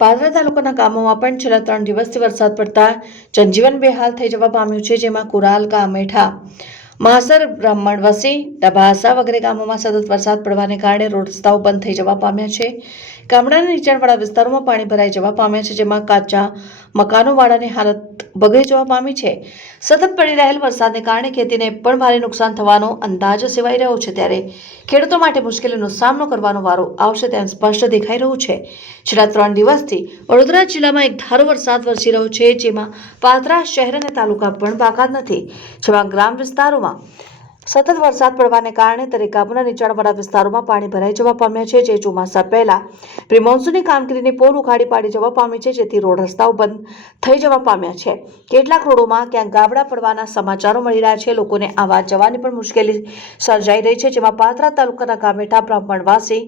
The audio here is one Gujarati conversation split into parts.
પાદરા તાલુકાના ગામોમાં પણ છેલ્લા ત્રણ દિવસથી વરસાદ પડતા જનજીવન બેહાલ થઈ જવા પામ્યું છે, જેમાં કુરાલ, ગામેઠા માસર, બ્રાહ્મણ વસી, ડભાસા વગેરે ગામોમાં સતત વરસાદ પડવાને કારણે રોડ રસ્તાઓ બંધ થઈ જવા પામ્યા છે. ગામડાના નીચાણવાળા વિસ્તારોમાં પાણી ભરાઈ જવા પામ્યા છે, જેમાં કાચા મકાનોવાળાની હાલત બગડી જવા પામી છે. સતત પડી રહેલ વરસાદને કારણે ખેતીને પણ ભારે નુકસાન થવાનો અંદાજ સેવાઈ રહ્યો છે. ત્યારે ખેડૂતો માટે મુશ્કેલીનો સામનો કરવાનો વારો આવશે તેમ સ્પષ્ટ દેખાઈ રહ્યું છે. છેલ્લા ત્રણ દિવસથી વડોદરા જિલ્લામાં એક ધારો વરસાદ વરસી રહ્યો છે, જેમાં પાદરા શહેર અને તાલુકા પણ બાકાત નથી. જેમાં ગ્રામ વિસ્તારોમાં સતત વરસાદ પડવાને કારણે દરેક નીચાણવાળા વિસ્તારોમાં પાણી ભરાઈ જવા પામ્યા છે, જે ચોમાસા પહેલા પ્રી કામગીરીની પોર ઉખાડી પાડી જવા પામી છે, જેથી રોડ રસ્તાઓ બંધ થઈ જવા પામ્યા છે. કેટલાક રોડોમાં ક્યાંક ગાબડા પડવાના સમાચારો મળી રહ્યા છે. લોકોને આવવા જવાની પણ મુશ્કેલી સર્જાઈ રહી છે, જેમાં પાદરા તાલુકાના ગામેઠા બ્રાહ્મણવાસી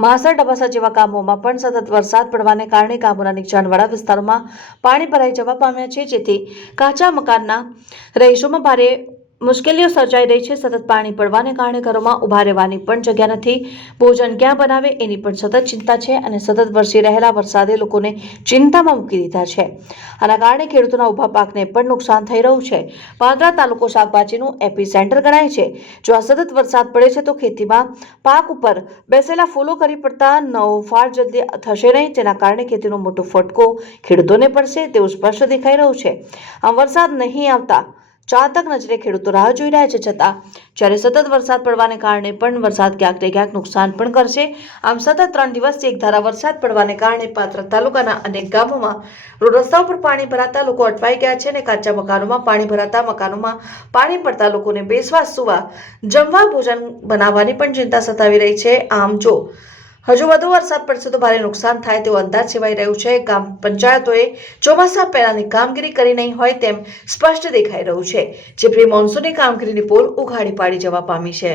મહાસર ડબાસા જેવા ગામોમાં પણ સતત વરસાદ પડવાને કારણે ગામોના નીચાણવાળા વિસ્તારોમાં પાણી ભરાઈ જવા પામ્યા છે, જેથી કાચા મકાનના રહીશોમાં ભારે મુશ્કેલીઓ સર્જાઈ રહી છે. સતત પાણી પડવાને કારણે ઘરોમાં ઊભા રહેવાની પણ જગ્યા નથી. ભોજન ક્યાં બનાવે એની પણ સતત ચિંતા છે અને સતત વરસી રહેલા વરસાદે લોકોને ચિંતામાં મૂકી દીધા છે. આના કારણે ખેડૂતોના ઊભા પાકને પણ નુકસાન થઈ રહ્યું છે. પાદરા તાલુકો શાકભાજીનું એપી સેન્ટર ગણાય છે. જો આ સતત વરસાદ પડે છે તો ખેતીમાં પાક ઉપર બેસેલા ફૂલો કરી પડતા નવો ફાળ જલ્દી થશે નહીં. જેના કારણે ખેતીનો મોટો ફટકો ખેડૂતોને પડશે તેવું સ્પષ્ટ દેખાઈ રહ્યું છે. આમ વરસાદ નહીં આવતા ચાતક નજરે ખેડૂતો રાહ જોઈ રહ્યા છે છતાં, જ્યારે સતત વરસાદ પડવાને કારણે પણ વરસાદ ક્યાંક ને ક્યાંક નુકસાન પણ કરશે. આમ સતત ત્રણ દિવસથી એક ધારા વરસાદ પડવાને કારણે પાત્ર તાલુકાના અનેક ગામોમાં રોડ રસ્તા પર પાણી ભરાતા લોકો અટવાઈ ગયા છે અને કાચા મકાનોમાં પાણી ભરાતા મકાનોમાં પાણી પડતા લોકોને બેસવા સુવા જમવા ભોજન બનાવવાની પણ ચિંતા સતાવી રહી છે. આમ જો હજુ વધુ વરસાદ પડશે તો ભારે નુકસાન થાય તેવો અંદાજ સેવાઈ રહ્યું છે. ગામ પંચાયતોએ ચોમાસા પહેલાની કામગીરી કરી નહીં હોય તેમ સ્પષ્ટ દેખાઈ રહ્યું છે. જે પ્રી મોન્સૂનની કામગીરીની પોલ ઉઘાડી પાડી જવા પામી છે.